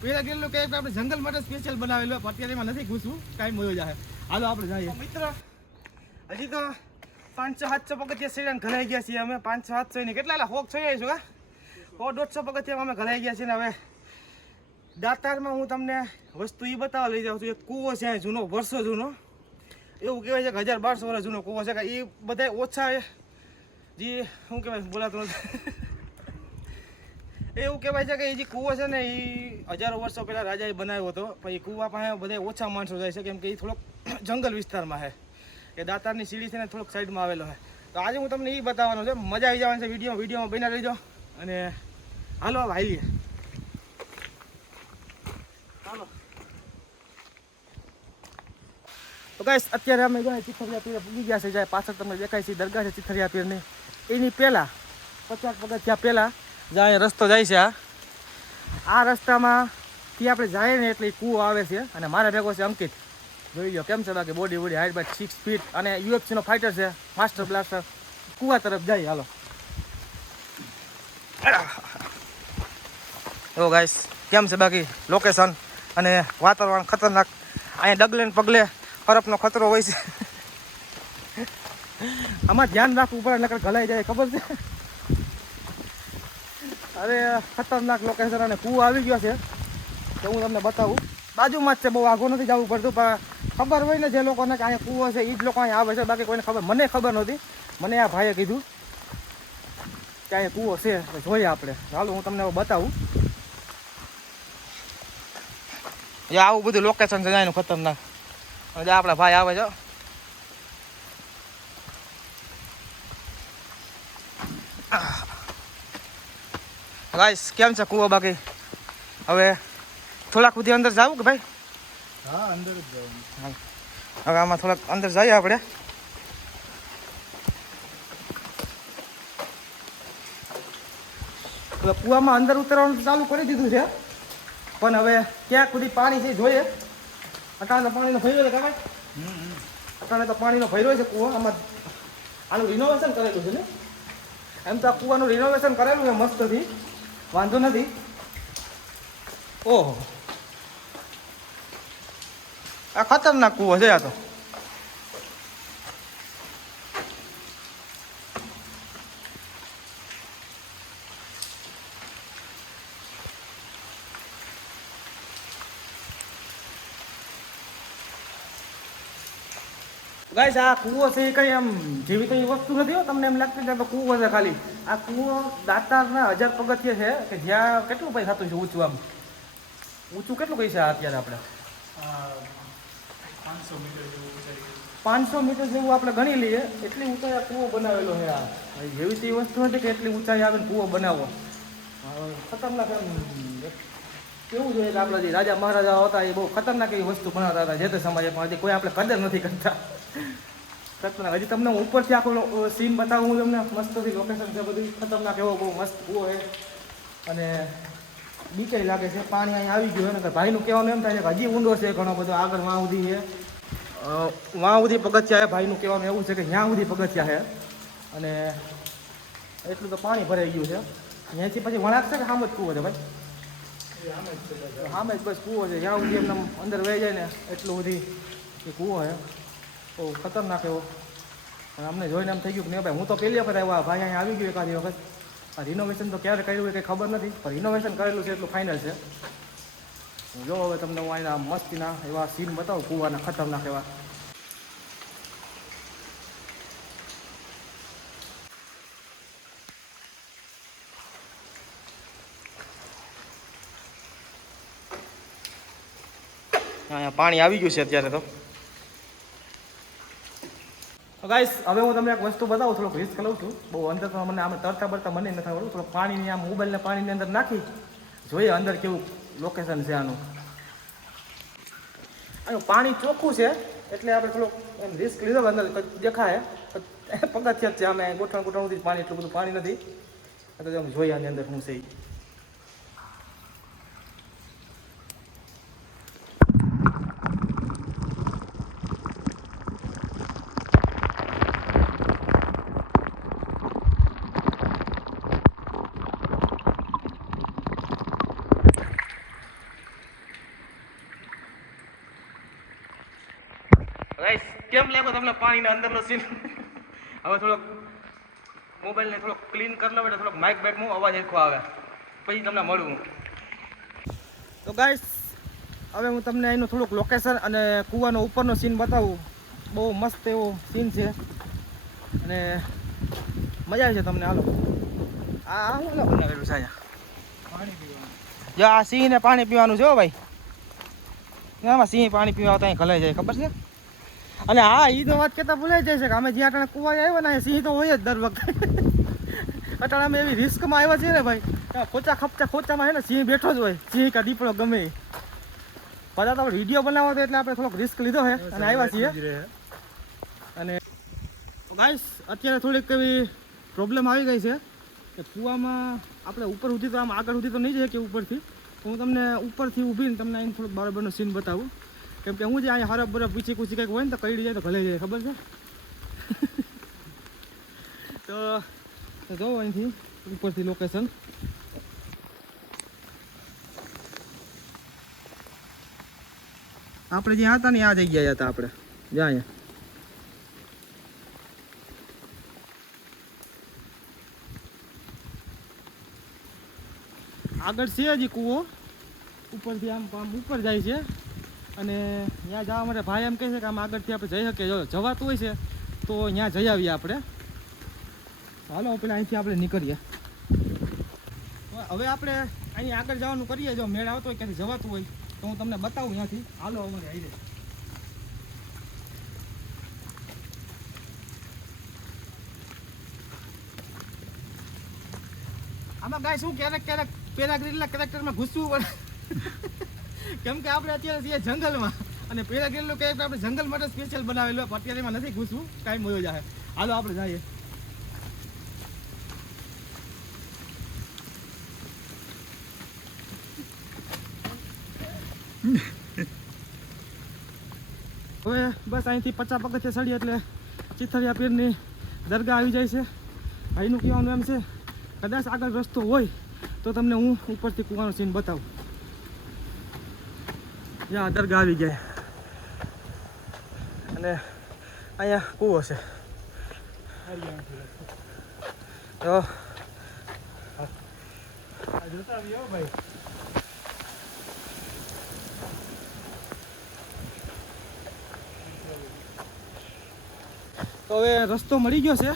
પેલા કેટલું કે આપણે જંગલ માટે સ્પેશિયલ બનાવેલો, અત્યારે એમાં નથી ઘૂસવું, કાંઈ મજો જાય. હાલો આપણે જઈએ મિત્ર. હજી તો 500-700 પગથિયા સીડીને ઘરાઈ ગયા છીએ અમે. 500-700 ની કેટલા હોક થઈ આવીશું કા 100-150 પગથિયા અમે ઘરાઈ ગયા છીએ ને. હવે દાતારમાં હું તમને વસ્તુ એ બતાવવા લઈ જાઉં છું. એક કૂવો છે જૂનો, વર્ષો જૂનો. એવું કહેવાય છે કે 1200 વર્ષ જૂનો કૂવો છે. કે એ બધા ઓછા જે શું કહેવાય બોલાતું નથી. એવું કહેવાય છે કે એ જે કૂવો છે ને એ હજારો વર્ષો પહેલાં રાજાએ બનાવ્યો હતો. પણ એ કૂવા પાસે બધા ઓછા માણસો જાય છે, કેમ કે એ થોડોક જંગલ વિસ્તારમાં છે. એ દાતારની સીડી છે ને થોડોક સાઈડમાં આવેલો છે. તો આજે હું તમને એ બતાવવાનો છે. મજા આવી જવાની છે વિડીયોમાં બના રહીજો. અને હાલો હાલીએ. હાલો તો ગાઈસ અત્યારે અમે જાય ચિથરિયા પીર પૂગી ગયા છે. જાય પાછળ તમને દેખાય છે દરગાહ છે ચિથરિયા પીરની. એની પહેલાં 50 પગથિયા પહેલાં જાય રસ્તો જાય છે. આ રસ્તામાંથી આપણે જાય ને એટલે કૂવો આવે છે. અને મારા ભેગો છે અંકિત. જોઈ લો કેમ છે બાકી બોડી હાઈટ બાય 6 ફીટ અને યુએફસીનો ફાઇટર છે, માસ્ટર બ્લાસ્ટર. કૂવા તરફ જાય. હાલો તો ગાઈસ કેમ છે બાકી લોકેશન અને વાતાવરણ ખતરનાક. અહીંયા ડગલે ને પગલે બરફનો ખતરો હોય છે. આમાં ધ્યાન રાખવું પડે નકર ગલાઈ જાય, ખબર છે. અરે ખતરનાક લોકેશન. અને કૂવો આવી ગયો છે તો હું તમને બતાવું. બાજુમાં જ છે, બહુ આઘું નથી જવું પડતું. પણ ખબર હોય ને જે લોકોને કે અહીંયા કૂવો છે એ જ લોકો અહીંયા આવે છે. બાકી કોઈને ખબર, મને ખબર નહોતી. મને આ ભાઈએ કીધું કે અહીંયા કૂવો છે, જોઈએ આપણે. ચાલો હું તમને બતાવું. આવું બધું લોકેશન છે એનું ખતરનાક. અને આપણા ભાઈ આવે છે. ગાઈસ કેમ છે કૂવો બાકી? હવે થોડાક સુધી અંદર જાવું કે ભાઈ? હા અંદર જ જવાનું. હવે આમાં થોડાક અંદર જઈએ આપણે. હવે કૂવામાં અંદર ઉતરવાનું ચાલુ કરી દીધું છે, પણ હવે ક્યાંક સુધી પાણી છે જોઈએ. અટાણે તો પાણીનો ભર્યો છે કાંઈ? અટાણે તો પાણીનો ભર્યો છે કૂવો. આમાં આનું રિનોવેશન કરેલું છે ને. એમ તો આ કૂવાનું રિનોવેશન કરેલું છે મસ્તથી, વાંધો નથી. ઓહો આ ખતરનાક કૂવો છે આ તો. ગાઈસ આ કૂવો છે એ કંઈ આમ જેવી કંઈ વસ્તુ નથી હો. તમને એમ લાગતું છે કે કૂવો છે ખાલી. આ કૂવો દાતારના 1000 પગથિયે છે કે જ્યાં કેટલું પૈસા થતું છે ઊંચું. આમ ઊંચું કેટલું કહે છે અત્યારે આપણે? 500 મીટર જેવું આપણે ગણી લઈએ. એટલી ઊંચાઈ આ કૂવો બનાવેલો છે. આ જેવી તે વસ્તુ નથી કે એટલી ઊંચાઈ આવે ને કૂવો બનાવો. ખતરનાક એમ કેવું જોઈએ કે આપણા જે રાજા મહારાજા હતા એ બહુ ખતરનાક એવી વસ્તુ બનાવતા હતા જે તે સમયે. પણ હજી કોઈ આપણે કદર નથી કરતા. ખતરનાક. હજી તમને હું ઉપરથી આખો સીન બતાવું તમને મસ્તથી. લોકેશન છે બધી ખતરનાક. એવો બહુ મસ્ત કૂવો છે. અને બીચાઈ લાગે છે. પાણી અહીંયા આવી ગયું ને ભાઈનું કહેવાનું એમ થાય છે કે હજી ઊંડો છે ઘણો બધો. આગળ વાં સુધી છે, વાં સુધી પગથિયા છે. ભાઈનું કહેવાનું એવું છે કે ત્યાં સુધી પગથિયા છે. અને એટલું તો પાણી ભરાઈ ગયું છે. અહીંયાથી પછી વળાંક છે કે સામે જ કૂવો છે ભાઈ? સામે જ બસ કૂવો છે. જ્યાં સુધી એમને અંદર વહી જાય ને એટલું બધી એ કૂવો છે. બહુ ખતરનાક એવો. અને અમને જોઈને એમ થઈ ગયું કે નહીં ભાઈ હું તો પહેલી વખત આવ્યા. ભાઈ અહીંયા આવી ગયું એકાદી વખત. આ રિનોવેશન તો ક્યારે કર્યું હોય કંઈ ખબર નથી, પણ રિનોવેશન કરેલું છે એટલું ફાઇનલ છે. જો હવે તમને હું અહીંના મસ્તીના એવા સીન બતાવું કૂવાના ખતરનાક એવા. અહીંયા પાણી આવી ગયું છે અત્યારે તો. ગાઈસ હવે હું તમને એક વસ્તુ બતાવું. થોડોક રિસ્ક લઉં છું બહુ. અંદર તો મને આમ તરતા બરતા મને નથી આવડતું. થોડું પાણીની આમ મોબાઈલને પાણીની અંદર નાખી જોઈએ અંદર કેવું લોકેશન છે આનું. આનું પાણી ચોખ્ખું છે એટલે આપણે થોડોક એમ રિસ્ક લીધો. અંદર દેખાય પગથિયા છે. અમે ગોઠણ સુધી પાણી, એટલું બધું પાણી નથી. તો જોઈએ આની અંદર શું છે. કેમ લાગ્યો તમને પાણીના અંદરનો સીન? હવે થોડોક મોબાઈલને થોડોક ક્લીન કરી લો એટલે થોડોક માઇક બેકમાં અવાજ સરખો આવે પછી તમને મળવું. તો ગાઈસ હવે હું તમને એનું થોડુંક લોકેશન અને કૂવાનો ઉપરનો સીન બતાવું. બહુ મસ્ત એવો સીન છે અને મજા આવે છે તમને. હાલો આ હું બનાવેલું છે અહીંયા પાણી પીવાનું. જો આ સિંહને પાણી પીવાનું છે હો ભાઈ. આમાં સિંહ પાણી પીવા આવતા અહીં ઘલાઈ જાય ખબર છે. અને હા એ તો વાત કહેતા ભૂલાઈ જાય છે કે અમે જ્યાં અટાણે કૂવા આવ્યા ને સિંહ તો હોય જ દર વખતે. અટાણે અમે એવી રિસ્કમાં આવ્યા છીએ ને ભાઈ, ખોચામાં છે ને સિંહ બેઠો જ હોય, સિંહ કા દીપડો ગમે. બધા તો વિડીયો બનાવવો હતો એટલે આપણે થોડોક રિસ્ક લીધો છે અને આવ્યા છીએ. અને ગાઈસ અત્યારે થોડીક એવી પ્રોબ્લેમ આવી ગઈ છે કે કૂવામાં આપણે ઉપર સુધી તો આમ આગળ સુધી તો નહીં જાય કે ઉપરથી. હું તમને ઉપરથી ઊભીને તમને અહીં થોડુંક બરાબરનો સીન બતાવું. કેમ કે હું જે અહીંયા હરફ બરફ પૂછી કૂછી કંઈક હોય ને તો કઈ જાય તો ભલે જાય ખબર છે. તો જોવો અહીંથી ઉપરથી લોકેશન. આપણે જ્યાં હતા ને આ જગ્યાએ હતા આપણે જ્યાં અહીંયા. આગળ છે હજી કૂવો, ઉપરથી આમ ઉપર જાય છે અને ત્યાં જવા માટે ભાઈ એમ કહે છે કે આમ આગળથી આપણે જઈ શકીએ. જો જવાતું હોય છે તો ત્યાં જઈ આવીએ આપણે. હાલો પેલા અહીંથી આપણે નીકળીએ. હવે આપણે અહીં આગળ જવાનું કરીએ. જો મેળ આવતો હોય ક્યાંથી જવાતું હોય તો હું તમને બતાવું ત્યાંથી. હાલો અમારે આવી જાય. આમાં ગાય શું ક્યારેક પેરાગ્રીલના કેરેક્ટરમાં ઘૂસવું પડે. કેમ કે આપણે અત્યારે છીએ જંગલમાં અને પેરાગ્રીલનું કેરેક્ટર આપણે જંગલ માટે સ્પેશિયલ બનાવેલું. અત્યારે એમાં નથી ઘૂસવું, કાંઈ મળ્યો જાય. હાલો આપણે જઈએ. હવે બસ અહીંથી 50 પગથિયા ચડીએ એટલે ચિથરિયા પીરની દરગાહ આવી જાય છે. ભાઈનું કહેવાનું એમ છે કદાચ આગળ રસ્તો હોય તો તમને હું ઉપરથી કૂવાનો સીન બતાવું. જ્યાં દરગાહ આવી જાય અને અહીંયા કૂવો છે. તો જોતા આવ્યો ભાઈ. તો હવે રસ્તો મળી ગયો છે.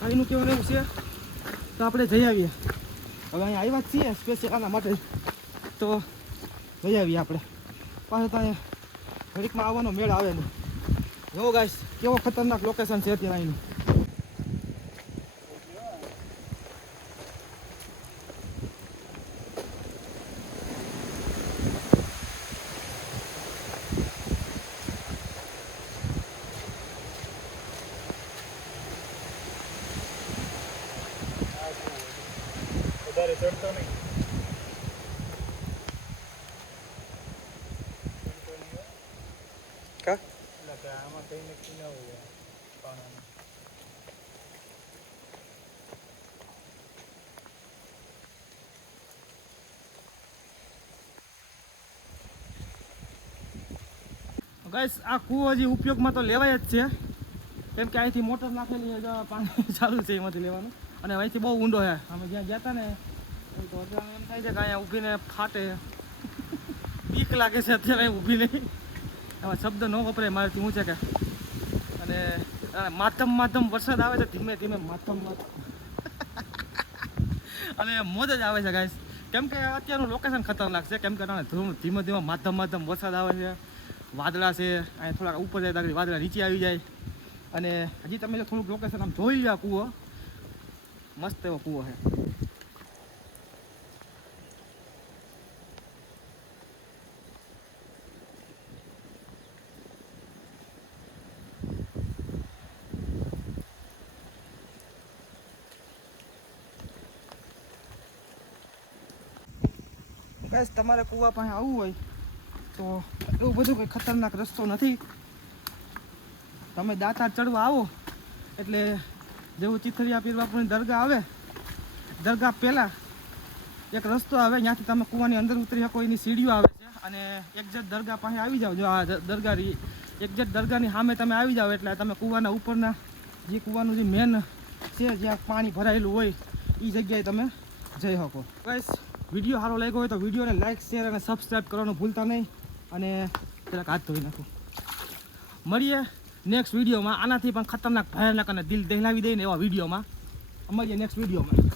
ભાઈનું કહેવાનું એવું છે તો આપણે જઈ આવીએ. હવે અહીંયા આવ્યા જ છીએ સ્પેશિયલ આના માટે, તો જઈ આવીએ આપણે. પાછું તો અહીંયા ઘડીકમાં આવવાનો મેળ આવે નહીં. જો ગાઈસ કેવો ખતરનાક લોકેશન છે અત્યારે અહીંનું. વધારે ચડતો નહીં. કા એટલે કે આમાં કઈ નક્કી ના હોય પાણાનું. ગાઈસ આ કૂવો હજી ઉપયોગમાં તો લેવાય જ છે. કેમ કે અહીંથી મોટર નાખેલી છે, પાણી ચાલુ છે એમાંથી લેવાનું. અને અહીંથી બહુ ઊંડો છે. અમે જ્યાં ગયા હતા ને તો અત્યારે એમ થાય છે કે અહીંયા ઊભીને ફાટે. બીક લાગે છે અત્યારે અહીં ઊભીને. એમાં શબ્દ ન વપરાય મારાથી. શું છે કે અને માધમ વરસાદ આવે છે ધીમે ધીમે માધમ. અને મોજ જ આવે છે ગાઈસ. કેમ કે અત્યારનું લોકેશન ખતરનાક છે. કેમ કે ધીમે ધીમે માધમ વરસાદ આવે છે. વાદળા છે અહીંયા થોડાક ઉપર જાય તો વાદળા નીચે આવી જાય. અને હજી તમે જો થોડુંક લોકેશન આમ જોઈ લો, કૂવો મસ્ત એવો કૂવો છે. ગાઈસ તમારે કૂવા પાસે આવવું હોય તો એવું બધું કંઈ ખતરનાક રસ્તો નથી. તમે દાતાર ચડવા આવો એટલે જેવું ચિથરિયા પીર બાપુની દરગાહ આવે, દરગાહ પહેલાં એક રસ્તો આવે, ત્યાંથી તમે કૂવાની અંદર ઉતરી શકો. એની સીડીઓ આવે છે અને એક્ઝેક્ટ દરગાહ પાસે આવી જાઓ. જો આ દરગાહ એક્ઝેક્ટ દરગાહની સામે તમે આવી જાઓ એટલે તમે કૂવાના ઉપરના જે કૂવાનું જે મેન છે જ્યાં પાણી ભરાયેલું હોય એ જગ્યાએ તમે જઈ શકો. ગાઈસ વિડીયો સારો લાગ્યો હોય તો વિડીયોને લાઇક શેર અને સબસ્ક્રાઈબ કરવાનું ભૂલતા નહીં. અને જરાક હાથ ધોઈ નાખો. મળીએ નેક્સ્ટ વિડીયોમાં આનાથી પણ ખતરનાક ભયાનક અને દિલ દહેલાવી દઈને એવા વિડીયોમાં. મળીએ નેક્સ્ટ વિડીયોમાં.